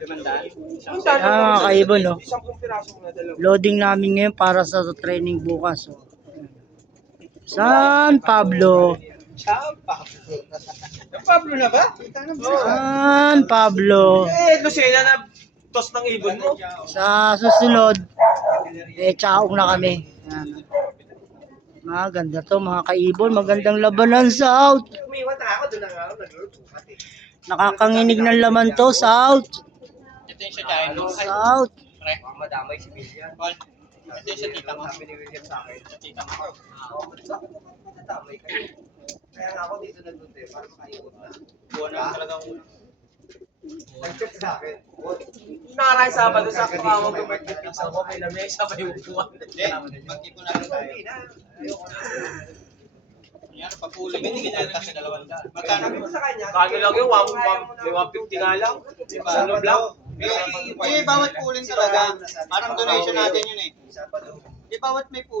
Mga kaibon, no? Loading namin ngayon para sa training bukas. So. San Pablo. Pablo na ba? San Pablo. Lucena na tos ng ibon mo. Sa susunod, tsaong na kami. Yan. Maganda to mga kaibon. Magandang labanan, South. Umiwan na ako, doon na nga ako nagluluto. Nakakanginig ng laman to, South. Ito yung sa dahil mo. South. Pre, Madamay si William. Paul. Ito yung sa tita mo. Sabi ni William sa akin. Sa tita mo. Madamay kayo. Kaya nga ako dito nagpunta para makaikot na. Buwan na talagang una. Nag-check sa akin. Nakaray Sabado sa kumawag ng birthday pizza ko. May lamesa, may upuan. Mag-ipon natin tayo. Yan, pag-uli. Binigyan natin sa 200. Magkano? Sabi ko sa kanya. Kano lang yung 150 nga lang. Sa loob lang. Eh, bawat pulin talaga. Parang donation natin yun eh. Di bawat may pulin.